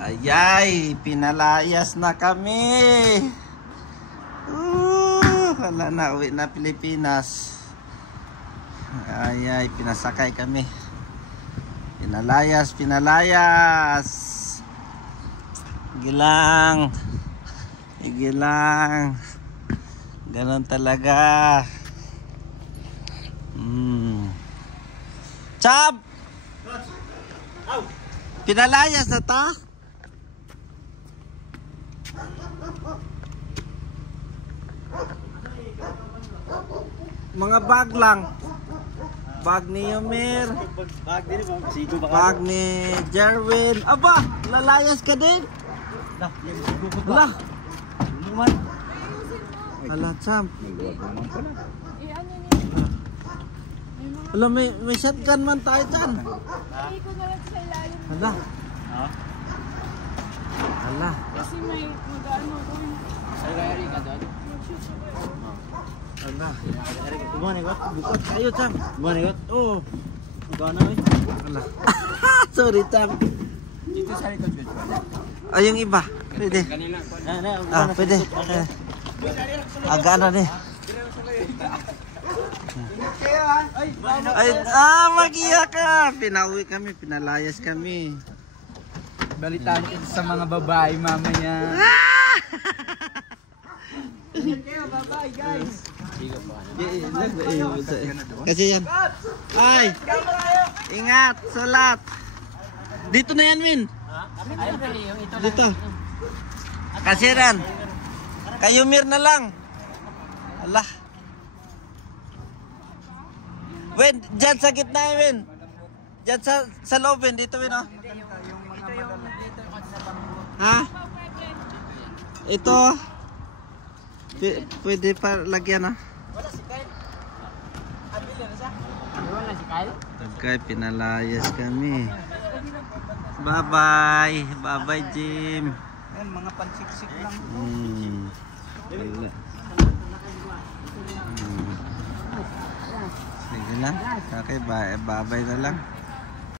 Ayay, pinalayas na kami. Wala na, uwi na Pilipinas. Ayay, pinasakay kami. Pinalayas. Gilang. Ganon talaga. Chab! Pinalayas na ta? Mga bag lang. Bag ni Yomir. Bag ni Jerwin. Aba, lalayas ka din? Hala. Hala, Cham. Hala, may shotgun man tayo dyan. Hala. Hala. Kasi may mag-ano ko yun. Hala. Bukot kayo, Cham. Oo. Hala. Sorry, Cham. Dito sa likod. Ay, yung iba. Pwede. Pwede. Aga na rin. Ay, mag-iya ka. Pinauwi kami, pinalayas kami. Balitaan ko sa mga babae mamaya. Bye-bye guys. Kasi yan. Ay, ingat, salat. Dito na yan, Min. Dito. Kasiran. Kayo Mir na lang. Allah. Win, dyan sa gitna, Win. Dyan sa loob, Win. Dito, Win, oh. Ha? Ito. Pwede pa lagyan, ah. Wala si Kyle. Abili na siya. Wala si Kyle. Okay, pinalayas kami. Bye-bye. Bye-bye, Jim. Yan, mga pansiksik lang. Wala. Sige lang. Okay, bye-bye na lang.